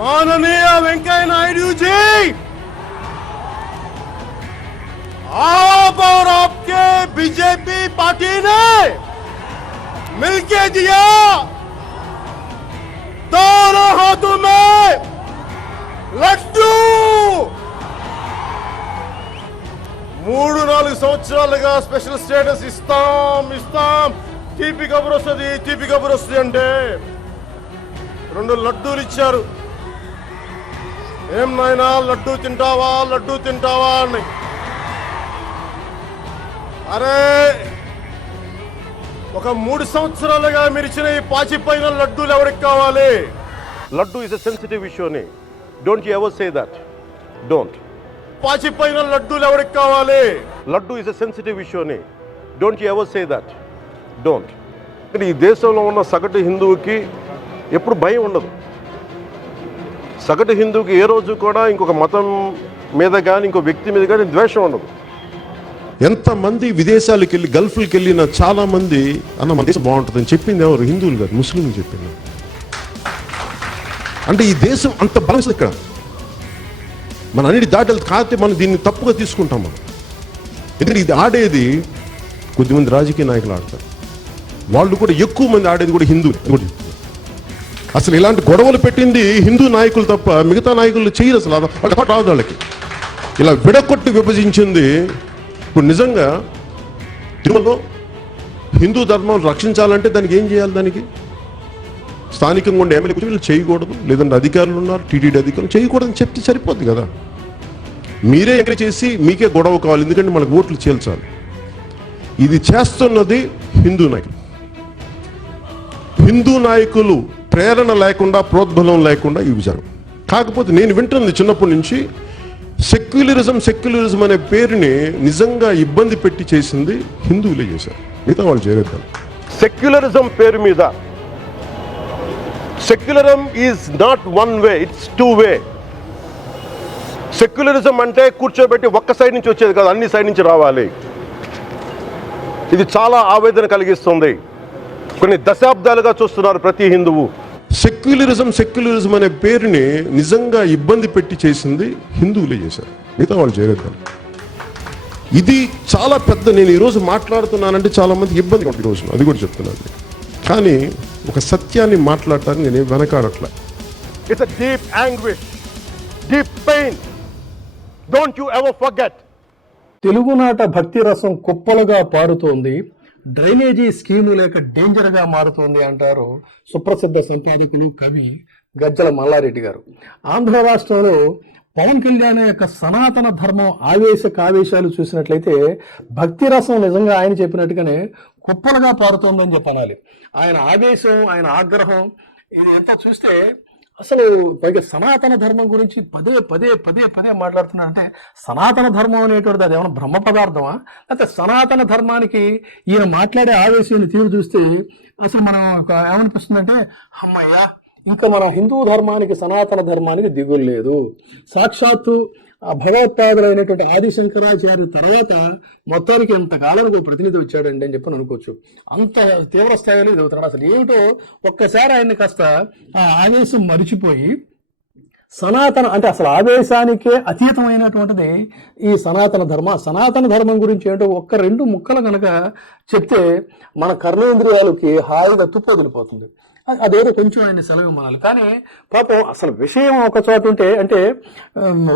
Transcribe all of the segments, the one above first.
माननीय वेंकैया नायडू जी, आप और आपके बीजेपी पार्टी ने मिलके दिया दोनों हाथों में लड्डू। 3-4 సంవత్సరాలుగా స్పెషల్ స్టేటస్ ఇస్తాం తీపి కబురు వస్తుంది అంటే 2 లడ్డూలు ఇచ్చారు. ఏం నాయనా లడ్డూ తింటావా అని. అరే ఒక 3 సంవత్సరాలుగా మీరు ఇచ్చిన ఈ పాచిపోయిన లడ్డూలు ఎవరికి కావాలి? లడ్డూ ఇస్ ఎ సెన్సిటివ్ ఇష్యూని, don't you ever say that. Don't. పాచిపోయిన లడ్డూలు ఎవరికి కావాలి? లడ్డూ ఇస్ ఎ సెన్సిటివ్ ఇష్యూని, don't you ever say that. Don't. ఈ దేశంలో ఉన్న సగటు హిందువుకి ఎప్పుడు భయం ఉండదు. సగటు హిందువుకి ఏ రోజు కూడా ఇంకొక మతం మీద కానీ ఇంకో వ్యక్తి మీద కానీ ద్వేషం ఉండదు. ఎంతమంది విదేశాలకు వెళ్ళి గల్ఫ్కి వెళ్ళిన చాలా మంది అన్న మన దేశం బాగుంటుందని చెప్పింది ఎవరు? హిందువులు కాదు, ముస్లింలు చెప్పింది. అంటే ఈ దేశం అంత బలం ఇక్కడ మన అన్నిటి దాటలు కాకపోతే మనం దీన్ని తప్పుగా తీసుకుంటాం మనం. ఎందుకంటే ఇది ఆడేది కొద్దిమంది రాజకీయ నాయకులు ఆడతారు, వాళ్ళు కూడా ఎక్కువ మంది ఆడేది కూడా హిందువులు. అసలు ఇలాంటి గొడవలు పెట్టింది హిందూ నాయకులు తప్ప మిగతా నాయకులు చేయరు. అసలు రాదు వాళ్ళకి. ఇలా విడగొట్టి విభజించింది. ఇప్పుడు నిజంగా తిరుమలలో హిందూ ధర్మం రక్షించాలంటే దానికి ఏం చేయాలి? దానికి స్థానికంగా ఉండే ఎమ్మెల్యే వీళ్ళు చేయకూడదు, లేదంటే అధికారులు ఉన్నారు, టీటీడీ అధికారులు చేయకూడదని చెప్తే సరిపోద్ది కదా. మీరే ఎంకరేజ్ చేసి మీకే గొడవ కావాలి, ఎందుకంటే మనకు ఓట్లు చేల్చాలి. ఇది చేస్తున్నది హిందూ నాయకులు. హిందూ నాయకులు ప్రేరణ లేకుండా, ప్రోద్బలం లేకుండా ఈ విచారం. కాకపోతే నేను వింటుంది చిన్నప్పటి నుంచి సెక్యులరిజం అనే పేరుని నిజంగా ఇబ్బంది పెట్టి చేసింది హిందువులే చేశారు, మిగతా వాళ్ళు చేయలేదు. సెక్యులరిజం పేరు మీద secularism is not one way, it's 2 way. Secularism అంటే కూర్చోబెట్టి ఒక్క సైడ్ నుంచి వచ్చేది కాదు, అన్ని సైడ్ నుంచి రావాలి. ఇది చాలా ఆవేదన కలిగిస్తుంది. కొన్ని దశాబ్దాలుగా చూస్తున్నారు ప్రతి హిందువు. సెక్యులరిజం అనే పేరుని నిజంగా ఇబ్బంది పెట్టి చేసింది హిందువులే చేశారు, మిగతా వాళ్ళు చేయలేదు. ఇది చాలా పెద్ద. నేను ఈరోజు మాట్లాడుతున్నానంటే చాలా మందికి ఇబ్బంది ఉంటుంది ఈరోజు, అది కూడా చెప్తున్నాను. కానీ ఒక సత్యాన్ని మాట్లాడటానికి నేను వెనకాడట్లా. It's a deep anguish, deep pain. Don't you ever forget. తెలుగునాట భక్తి రసం కుప్పలుగా పారుతోంది, డ్రైనేజీ స్కీము లేక డేంజర్గా మారుతోంది అంటారు సుప్రసిద్ధ సంపాదకులు, కవి గజ్జల మల్లారెడ్డి గారు. ఆంధ్ర రాష్ట్రంలో పవన్ కళ్యాణ్ యొక్క సనాతన ధర్మం ఆవేశాలు చూసినట్లయితే భక్తి రసం నిజంగా ఆయన చెప్పినట్టుగానే కుప్పలుగా పారుతోందని చెప్పనాలి. ఆయన ఆవేశం, ఆయన ఆగ్రహం ఇది ఎంత చూస్తే అసలు పైగా సనాతన ధర్మం గురించి పదే మాట్లాడుతున్నారంటే సనాతన ధర్మం అనేటువంటిది అది ఏమైనా బ్రహ్మ పదార్థమా? లేకపోతే సనాతన ధర్మానికి ఈయన మాట్లాడే ఆవేశాన్ని తీరు చూస్తే అసలు మనం ఏమనిపిస్తుందంటే అమ్మయ్యా ఇంకా మన హిందూ ధర్మానికి, సనాతన ధర్మానికి దిగులు లేదు. సాక్షాత్తు భగవత్పాదులైనటువంటి ఆదిశంకరాచార్య తర్వాత మొత్తానికి ఇంతకాలానికి ఒక ప్రతినిధి వచ్చాడండి అని చెప్పని అనుకోవచ్చు. అంత తీవ్ర స్థాయిలో ఇది అవుతున్నాడు. అసలు ఏమిటో ఒక్కసారి ఆయన్ని కాస్త ఆ ఆవేశం మరిచిపోయి సనాతన అంటే అసలు ఆవేశానికే అతీతమైనటువంటిది ఈ సనాతన ధర్మం గురించి ఏంటో 1-2 ముక్కలు కనుక చెప్తే మన కర్ణేంద్రియాలకి హాయిగా తుప్పొదిలిపోతుంది. అదేదో కొంచెం ఆయన సెలవు మనాలి. కానీ పాపం అసలు విషయం ఒక చోట ఉంటే, అంటే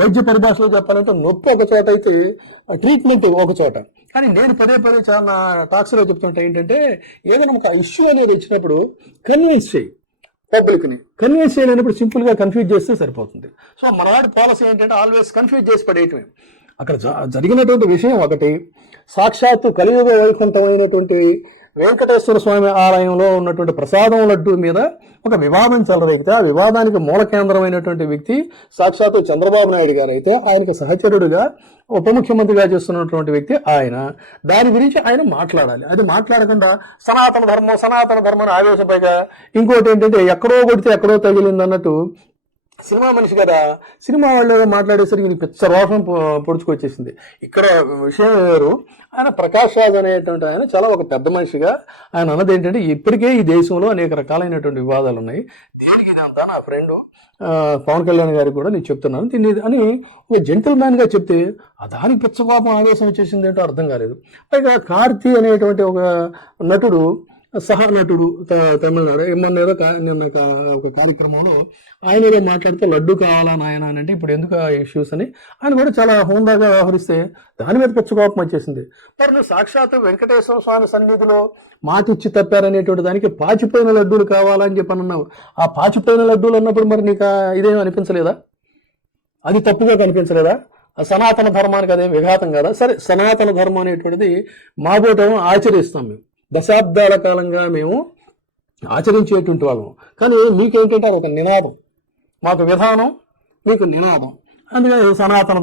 వైద్య పరిభాషలో చెప్పాలంటే నొప్పి ఒక చోట అయితే ట్రీట్మెంట్ ఒక చోట. కానీ నేను పదే చాలా టాక్స్లో చెప్తుంటే ఏంటంటే ఏదైనా ఒక ఇష్యూ అనేది వచ్చినప్పుడు కన్విన్స్ చేయి, పబ్లిక్ని కన్విన్స్ చేయలేనప్పుడు సింపుల్గా కన్ఫ్యూజ్ చేస్తే సరిపోతుంది. సో మనవాడి పాలసీ ఏంటంటే ఆల్వేస్ కన్ఫ్యూజ్ చేసి పడేయటమే. అక్కడ జరిగినటువంటి విషయం ఒకటి, సాక్షాత్తు కలియుగ వైకుంఠమైనటువంటి వెంకటేశ్వర స్వామి ఆలయంలో ఉన్నటువంటి ప్రసాదం లడ్డు మీద ఒక వివాదం చెలరేగితే ఆ వివాదానికి మూల కేంద్రమైనటువంటి వ్యక్తి సాక్షాత్తు చంద్రబాబు నాయుడు గారు అయితే ఆయనకు సహచరుడుగా ఉప ముఖ్యమంత్రిగా చేస్తున్నటువంటి వ్యక్తి ఆయన. దాని గురించి ఆయన మాట్లాడాలి. అది మాట్లాడకుండా సనాతన ధర్మం ఆవేశపైగా ఇంకోటి ఏంటంటే ఎక్కడో కొడితే ఎక్కడో తగిలింది అన్నట్టు సినిమా మనిషి కదా, సినిమా వాళ్ళు మాట్లాడేసరికి నీకు పిచ్చ రోషం పొడుచుకొచ్చేసింది. ఇక్కడ విషయం వేరు. ఆయన ప్రకాష్ రాజ్ అనేటువంటి ఆయన చాలా ఒక పెద్ద మనిషిగా ఆయన అన్నది ఏంటంటే ఇప్పటికే ఈ దేశంలో అనేక రకాలైనటువంటి వివాదాలు ఉన్నాయి. దేనికి ఇదంతా నా ఫ్రెండు పవన్ కళ్యాణ్ గారికి కూడా నేను చెప్తున్నాను దీన్ని అని ఒక జెంటిల్ మ్యాన్గా చెప్తే దానికి పిచ్చకోపం ఆవేశం వచ్చేసింది ఏంటో అర్థం కాలేదు. పైగా కార్తీ అనేటువంటి ఒక నటుడు సహనటుడు తమిళనాడు నిన్న ఒక కార్యక్రమంలో ఆయన ఏదో మాట్లాడితే లడ్డు కావాలా నాయన అని అంటే ఇప్పుడు ఎందుకు ఆ ఇష్యూస్ అని ఆయన కూడా చాలా హోందాగా వ్యవహరిస్తే దాని మీద పిచ్చకోపం వచ్చేసింది. మరి నువ్వు సాక్షాత్ వెంకటేశ్వర స్వామి సన్నిధిలో మాటిచ్చి తప్పారనేటువంటి దానికి పాచిపోయిన లడ్డూలు కావాలని చెప్పని అన్నావు. ఆ పాచిపోయిన లడ్డూలు అన్నప్పుడు మరి నీకు ఇదేం అనిపించలేదా? అది తప్పుగా కనిపించలేదా? సనాతన ధర్మానికి అదేం విఘాతం కదా? సరే, సనాతన ధర్మం అనేటువంటిది మాబోటం ఆచరిస్తాం మేము, దశాబ్దాల కాలంగా మేము ఆచరించేటువంటి వాళ్ళం. కానీ మీకేంటంటే ఒక నినాదం, మాకు విధానం, మీకు నినాదం. అందుకని సనాతన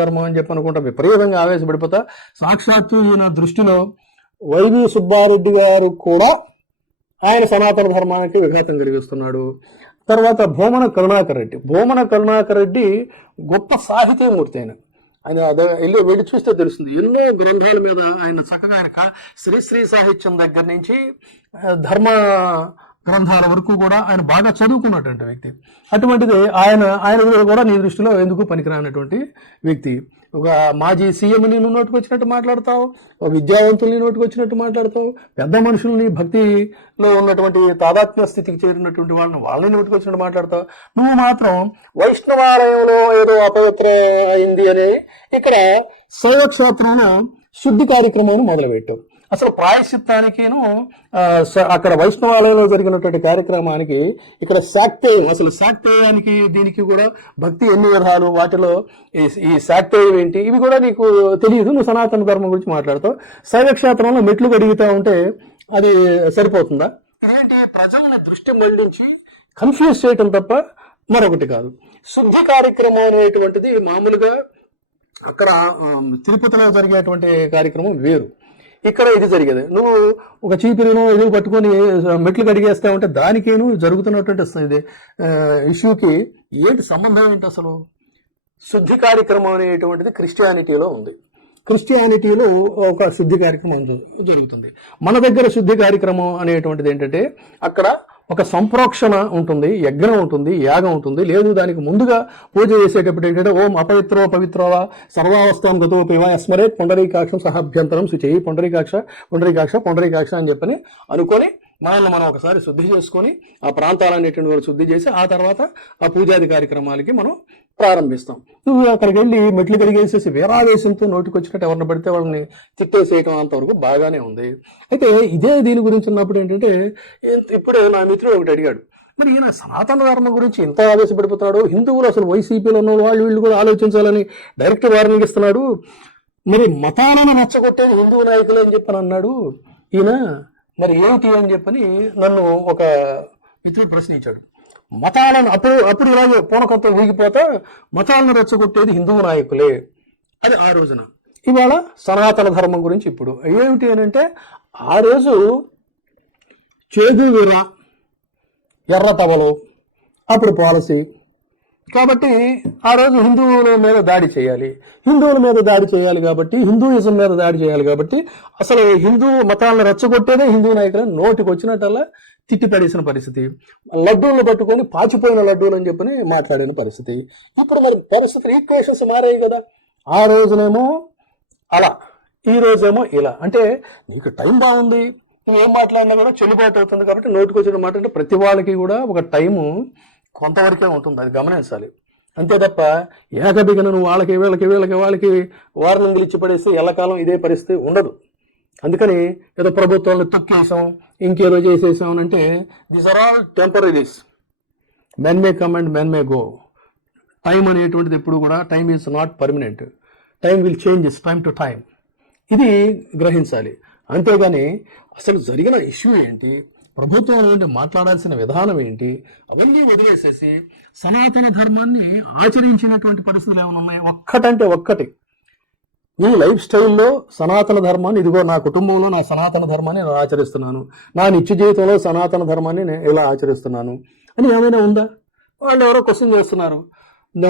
ధర్మం అని చెప్పి అనుకుంటా విపరీతంగా ఆవేశపడిపోతా. సాక్షాత్తు ఈయన దృష్టిలో వైవి సుబ్బారెడ్డి గారు కూడా ఆయన సనాతన ధర్మానికి విఘాతం కలిగిస్తున్నాడు. తర్వాత భూమన కరుణాకర్ రెడ్డి గొప్ప సాహితీమూర్తి. ఆయన వెళ్ళి వెళ్ళి చూస్తే తెలుస్తుంది. ఎన్నో గ్రంథాల మీద ఆయన చక్కగా ఆయన శ్రీ సాహిత్యం దగ్గర నుంచి ధర్మ గ్రంథాల వరకు కూడా ఆయన బాగా చదువుకున్నటువంటి వ్యక్తి. అటువంటిది ఆయన కూడా నీ దృష్టిలో ఎందుకు పనికిరానటువంటి వ్యక్తి. ఒక మాజీ సీఎంని నువ్వు నోటుకు వచ్చినట్టు మాట్లాడతావు, ఒక విద్యావంతుల్ని నోటుకు వచ్చినట్టు మాట్లాడతావు, పెద్ద మనుషుల్ని భక్తిలో ఉన్నటువంటి తాదాత్మ్య స్థితికి చేరినటువంటి వాళ్ళని నోటుకు వచ్చినట్టు మాట్లాడతావు. నువ్వు మాత్రం వైష్ణవాలయంలో ఏదో అపవిత్ర అయింది అని ఇక్కడ శైవక్షేత్రాన శుద్ధి కార్యక్రమాన్ని మొదలుపెట్టావు. అసలు ప్రాయశ్చిత్తానికిను అక్కడ వైష్ణవాలయంలో జరిగినటువంటి కార్యక్రమానికి ఇక్కడ శాక్తేయం, అసలు శాక్తేయానికి దీనికి కూడా భక్తి ఎన్ని విధాలు, వాటిలో ఈ శాక్తేయం ఏంటి ఇవి కూడా నీకు తెలియదు. నువ్వు సనాతన ధర్మం గురించి మాట్లాడతావు. శైవక్షేత్రంలో మెట్లు కడిగితా ఉంటే అది సరిపోతుందా? ప్రజల దృష్టి మళ్లించి కన్ఫ్యూజ్ చేయటం తప్ప మరొకటి కాదు. శుద్ధి కార్యక్రమం అనేటువంటిది మామూలుగా అక్కడ తిరుపతిలో జరిగేటువంటి కార్యక్రమం వేరు, ఇక్కడ ఇది జరిగేది. నువ్వు ఒక చీపిరిను ఎదుగు పట్టుకొని మెట్లు కడిగేస్తా ఉంటే దానికేను జరుగుతున్నటువంటి ఇది ఇష్యూకి ఏంటి సంబంధం ఏంటి అసలు? శుద్ధి కార్యక్రమం అనేటువంటిది క్రిస్టియానిటీలో ఉంది. క్రిస్టియానిటీలో ఒక శుద్ధి కార్యక్రమం జరుగుతుంది. మన దగ్గర శుద్ధి కార్యక్రమం అనేటువంటిది ఏంటంటే అక్కడ ఒక సంప్రోక్షణ ఉంటుంది, యజ్ఞం ఉంటుంది, యాగం ఉంటుంది. లేదు దానికి ముందుగా పూజ చేసేటప్పుడు ఏంటంటే ఓం అపవిత్రో పవిత్రోవా సర్వావస్థం గతోపివ యస్మరే పుండరీకాక్షం సహాభ్యంతరం శుచేయి పుండరీకాక్ష అని చెప్పని అనుకొని మనల్ని మనం ఒకసారి శుద్ధి చేసుకొని ఆ ప్రాంతాలన్నిటిని కూడా శుద్ధి చేసి ఆ తర్వాత ఆ పూజాది కార్యక్రమాలకి మనం ప్రారంభిస్తాం. నువ్వు అక్కడికి వెళ్ళి మెట్లు కడిగేసేసి వీరావేశంతో నోటికి వచ్చినట్టు ఎవరిని పడితే వాళ్ళని తిట్టేసేయటం అంతవరకు బాగానే ఉంది. అయితే ఇదే దీని గురించి ఉన్నప్పుడు ఏంటంటే ఇప్పుడే నా మిత్రుడు ఒకటి అడిగాడు, మరి ఈయన సనాతన ధర్మం గురించి ఎంత ఆవేశపడిపోతున్నాడు, హిందువులు అసలు వైసీపీలో ఉన్న వాళ్ళు వీళ్ళు కూడా ఆలోచించాలని డైరెక్ట్ వార్నింగ్ ఇస్తున్నాడు, మరి మతాలను నచ్చగొట్టేది హిందూ నాయకులు అని చెప్పని అన్నాడు ఈయన, మరి ఏమిటి అని చెప్పని నన్ను ఒక మిత్రుడు ప్రశ్నించాడు. మతాలను అప్పుడు ఇలాగే పూనకంతో ఊగిపోతా మతాలను రెచ్చగొట్టేది హిందూ నాయకులే అని ఆ రోజున. ఇవాళ సనాతన ధర్మం గురించి ఇప్పుడు ఏమిటి అని అంటే ఆ రోజు చేదువీర ఎర్ర తవలు అప్పుడు పాలసీ కాబట్టి ఆ రోజు హిందువుల మీద దాడి చేయాలి, కాబట్టి హిందూయిజం మీద దాడి చేయాలి కాబట్టి అసలు హిందూ మతాలను రెచ్చగొట్టేదే హిందూ నాయకులను నోటికి వచ్చినట్టల్లా తిట్టిపడేసిన పరిస్థితి. లడ్డూలను పట్టుకొని పాచిపోయిన లడ్డూలు అని చెప్పని మాట్లాడిన పరిస్థితి. ఇప్పుడు మరి పరిస్థితులు ఈక్వేషన్స్ మారాయి కదా. ఆ రోజునేమో అలా, ఈ రోజేమో ఇలా. అంటే నీకు టైం బాగుంది, నువ్వేం మాట్లాడినా కూడా చెల్లుబాటు అవుతుంది కాబట్టి నోటికి వచ్చిన మాట అంటే ప్రతి వాళ్ళకి కూడా ఒక టైము కొంతవరకే ఉంటుంది, అది గమనించాలి. అంతే తప్ప ఏకబిగిన నువ్వు వాళ్ళకి వార్నింగ్లు ఇచ్చి పడేసి ఎల్లకాలం ఇదే పరిస్థితి ఉండదు. అందుకని ఏదో ప్రభుత్వాలను తొక్కేసాం ఇంకేదో చేసేసాం అంటే these are all temporaries. Men may come and men may go. Time అనేటువంటిది ఎప్పుడు కూడా time is not permanent, time will changes time to time. ఇది గ్రహించాలి. అంతేగాని అసలు జరిగిన ఇష్యూ ఏంటి, ప్రభుత్వం మాట్లాడాల్సిన విధానం ఏంటి, అవన్నీ వదిలేసేసి సనాతన ధర్మాన్ని ఆచరించినటువంటి పరిస్థితులు ఏమైనా ఉన్నాయి? ఒక్కటంటే ఒక్కటి, నీ లైఫ్ స్టైల్లో సనాతన ధర్మాన్ని, ఇదిగో నా కుటుంబంలో నా సనాతన ధర్మాన్ని నేను ఆచరిస్తున్నాను, నా నిత్య జీవితంలో సనాతన ధర్మాన్ని నేను ఇలా ఆచరిస్తున్నాను అని ఏమైనా ఉందా? వాళ్ళు ఎవరో క్వశ్చన్ చేస్తున్నారు.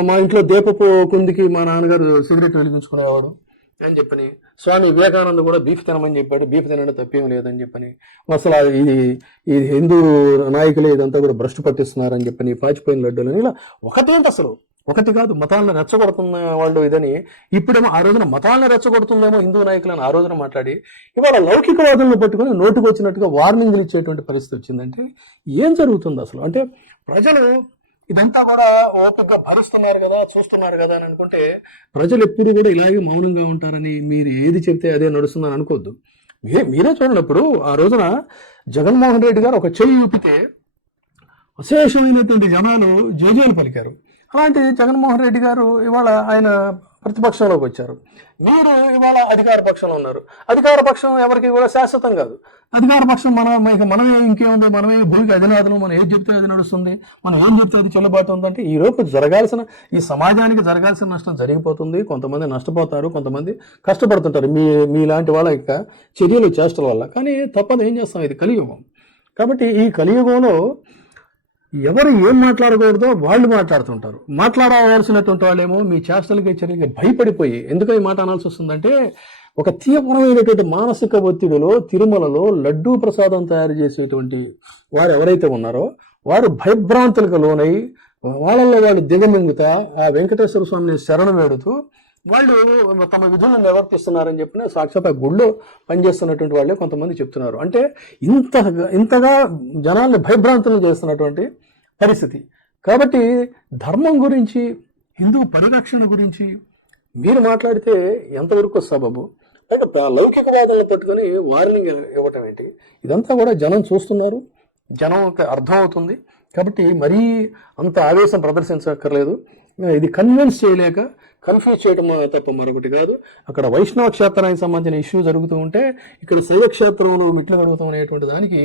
మా ఇంట్లో దీపపు కుందికి మా నాన్నగారు సిగరెట్ వెలిగించుకునేవాడు అని చెప్పని, స్వామి వివేకానంద కూడా బీఫ్ తినమని చెప్పాడు, బీఫ్ తినడం తప్పేం లేదని చెప్పని, అసలు ఇది హిందూ నాయకులే ఇదంతా కూడా భ్రష్టు పట్టిస్తున్నారని చెప్పని పాచిపోయిన లడ్డూలు, ఇలా ఒకటేంటి అసలు ఒకటి కాదు, మతాలను రెచ్చగొడుతున్న వాళ్ళు ఇదని ఇప్పుడేమో ఆ రోజున మతాలను రెచ్చగొడుతుందేమో హిందూ నాయకులను ఆ రోజున మాట్లాడి ఇవాళ లౌకికవాదులను పట్టుకొని నోటుకు వచ్చినట్టుగా వార్నింగ్లు ఇచ్చేటువంటి పరిస్థితి వచ్చిందంటే ఏం జరుగుతుంది అసలు? అంటే ప్రజలు ఇదంతా కూడా ఓపికగా భరిస్తున్నారు కదా, చూస్తున్నారు కదా అని అనుకుంటే ప్రజలు ఎప్పుడు కూడా ఇలాగే మౌనంగా ఉంటారని, మీరు ఏది చెప్తే అదే నడుస్తుందని అనుకోవద్దు. మీరే చూడనప్పుడు ఆ రోజున జగన్మోహన్ రెడ్డి గారు ఒక చెయ్యి ఊపితే విశేషమైనటువంటి జనాలు జేజేలు పలికారు. అలాంటి జగన్మోహన్ రెడ్డి గారు ఇవాళ ఆయన ప్రతిపక్షంలోకి వచ్చారు, మీరు ఇవాళ అధికార పక్షంలో ఉన్నారు. అధికార పక్షం ఎవరికి కూడా శాశ్వతం కాదు. అధికార పక్షం మనమే ఇంకేముంది, మనమే భూమికి అధినాథులు, మనం ఏది చెప్తే అది నడుస్తుంది, మనం ఏం చెప్తే అది చెల్లుబాటు ఉందంటే ఈ రోజు జరగాల్సిన, ఈ సమాజానికి జరగాల్సిన నష్టం జరిగిపోతుంది. కొంతమంది నష్టపోతారు, కొంతమంది కష్టపడుతుంటారు మీలాంటి వాళ్ళ యొక్క చర్యలు చేష్టల వల్ల. కానీ తప్పదు, ఏం చేస్తాం, ఇది కలియుగం. కాబట్టి ఈ కలియుగంలో ఎవరు ఏం మాట్లాడకూడదో వాళ్ళు మాట్లాడుతుంటారు. మాట్లాడవలసినటువంటి వాళ్ళేమో మీ చేష్టలకి చర్యలకి భయపడిపోయి, ఎందుకు ఈ మాట అనాల్సి వస్తుందంటే ఒక తీవ్రమైనటువంటి మానసిక ఒత్తిడిలో తిరుమలలో లడ్డూ ప్రసాదం తయారు చేసేటువంటి వారు ఎవరైతే ఉన్నారో వారు భయభ్రాంతులకు లోనై వాళ్ళల్లో వాళ్ళు దిగమింగుతా ఆ వెంకటేశ్వర స్వామిని శరణు వేడుతూ వాళ్ళు తమ విధులను నిర్వర్తిస్తున్నారని చెప్పిన సాక్షాత్ గుళ్ళో పనిచేస్తున్నటువంటి వాళ్ళే కొంతమంది చెప్తున్నారు. అంటే ఇంతగా జనాల్ని భయభ్రాంతులను చేస్తున్నటువంటి పరిస్థితి. కాబట్టి ధర్మం గురించి, హిందూ పరిరక్షణ గురించి మీరు మాట్లాడితే ఎంతవరకు సబబు? లౌకికవాదాలను పట్టుకొని వార్నింగ్ ఇవ్వటం ఏంటి? ఇదంతా కూడా జనం చూస్తున్నారు, జనంకి అర్థం అవుతుంది. కాబట్టి మరీ అంత ఆవేశం ప్రదర్శించక్కర్లేదు. ఇది కన్విన్స్ చేయలేక కన్ఫ్యూజ్ చేయడం తప్ప మరొకటి కాదు. అక్కడ వైష్ణవ క్షేత్రానికి సంబంధించిన ఇష్యూ జరుగుతూ ఉంటే ఇక్కడ శైవ క్షేత్రంలో మెట్లు కడుగుతాం అనేటువంటి దానికి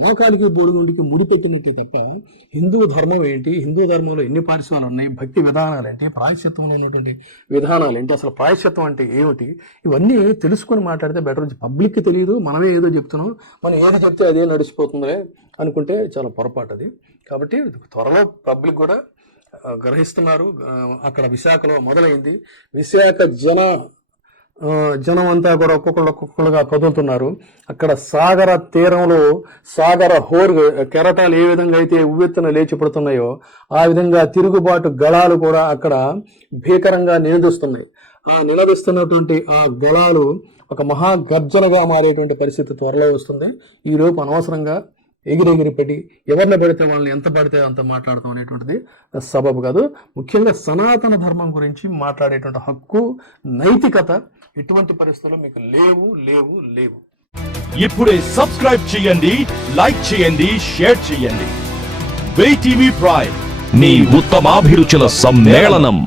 మోకాలికి బోడిగుండికి ముడిపెట్టినట్టే తప్ప హిందూ ధర్మం ఏంటి, హిందూ ధర్మంలో ఎన్ని పార్శ్వాలు ఉన్నాయి, భక్తి విధానాలు ఏంటి, ప్రాయశ్చిత్తంలో ఉన్నటువంటి విధానాలు ఏంటి, అసలు ప్రాయశ్చిత్తం అంటే ఏమిటి, ఇవన్నీ తెలుసుకొని మాట్లాడితే బెటర్. పబ్లిక్కి తెలియదు, మనమే ఏదో చెప్తున్నాం, మనం ఏది చెప్తే అదే నడిచిపోతుందిలే అనుకుంటే చాలా పొరపాటు అది. కాబట్టి త్వరలో పబ్లిక్ కూడా గ్రహిస్తున్నారు. అక్కడ విశాఖలో మొదలైంది. విశాఖ జనం అంతా కూడా ఒక్కొక్కరుగా కదులుతున్నారు. అక్కడ సాగర తీరంలో సాగర కెరటాలు ఏ విధంగా అయితే ఉవ్వెత్తున లేచి పడుతున్నాయో ఆ విధంగా తిరుగుబాటు గళాలు కూడా అక్కడ భీకరంగా నినదిస్తున్నాయి. ఆ నినదిస్తున్నటువంటి ఆ గళాలు ఒక మహా గర్జనగా మారేటువంటి పరిస్థితి త్వరలో వస్తుంది. ఈ లోపు అనవసరంగా ఎగిరెగిరి పెట్టి ఎవరిని పడితే వాళ్ళని ఎంత పడితే అంత మాట్లాడతాం అనేటువంటిది సబబు కాదు. ముఖ్యంగా సనాతన ధర్మం గురించి మాట్లాడేటువంటి హక్కు, నైతికత ఎటువంటి పరిస్థితుల్లో మీకు లేవు. ఇప్పుడే సబ్స్క్రైబ్ చేయండి, లైక్ చేయండి, షేర్ చేయండి. WEITV ప్రైమ్, నీ ఉత్తమాభిరుచుల సమ్మేళనం.